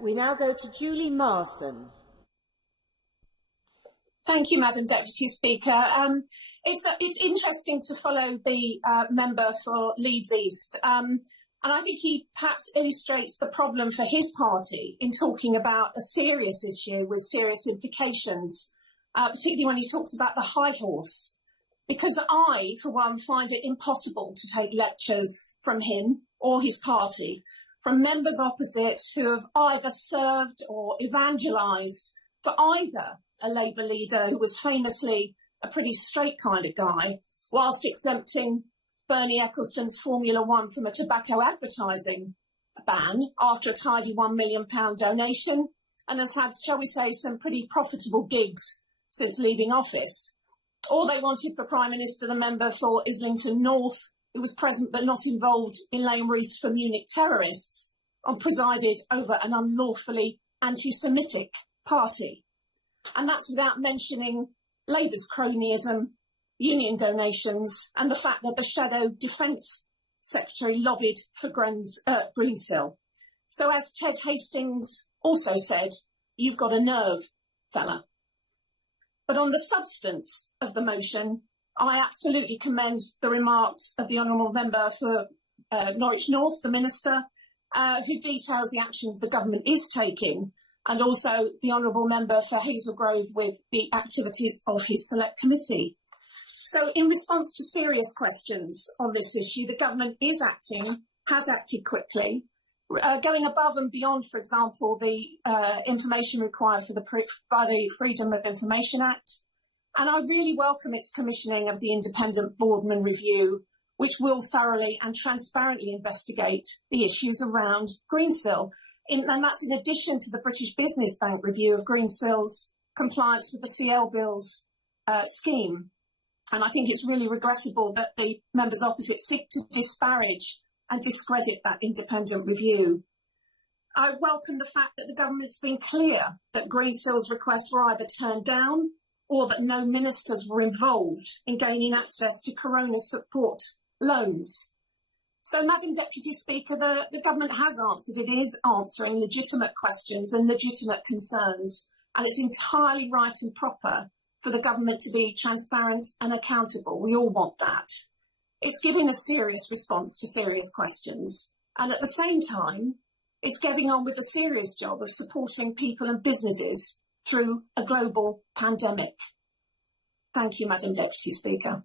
We now go to Julie Marson. Thank you, Madam Deputy Speaker. It's interesting to follow the member for Leeds East, and I think he perhaps illustrates the problem for his party in talking about a serious issue with serious implications, particularly when he talks about the high horse. Because I, for one, find it impossible to take lectures from him or his party, from members opposite who have either served or evangelised for either a Labour leader who was famously a pretty straight kind of guy, whilst exempting Bernie Ecclestone's Formula One from a tobacco advertising ban after a tidy £1 million donation, and has had, shall we say, some pretty profitable gigs since leaving office. Or they wanted for Prime Minister the member for Islington North, who was present but not involved in laying wreaths for Munich terrorists, and presided over an unlawfully anti-Semitic party. And that's without mentioning Labour's cronyism, union donations, and the fact that the Shadow Defence Secretary lobbied for Greensill. So as Ted Hastings also said, you've got a nerve, fella. But on the substance of the motion, I absolutely commend the remarks of the Honourable Member for Norwich North, the Minister, who details the actions the government is taking, and also the Honourable Member for Hazel Grove with the activities of his Select Committee. So in response to serious questions on this issue, the government is acting, has acted quickly, going above and beyond, for example, the information required by the Freedom of Information Act. And I really welcome its commissioning of the independent Boardman review, which will thoroughly and transparently investigate the issues around Greensill. And that's in addition to the British Business Bank review of Greensill's compliance with the CL Bills scheme. And I think it's really regrettable that the members opposite seek to disparage and discredit that independent review. I welcome the fact that the government's been clear that Greensill's requests were either turned down or that no ministers were involved in gaining access to corona support loans. So, Madam Deputy Speaker, the government has answered. It is answering legitimate questions and legitimate concerns, and it's entirely right and proper for the government to be transparent and accountable. We all want that. It's giving a serious response to serious questions, and at the same time, it's getting on with the serious job of supporting people and businesses through a global pandemic. Thank you, Madam Deputy Speaker.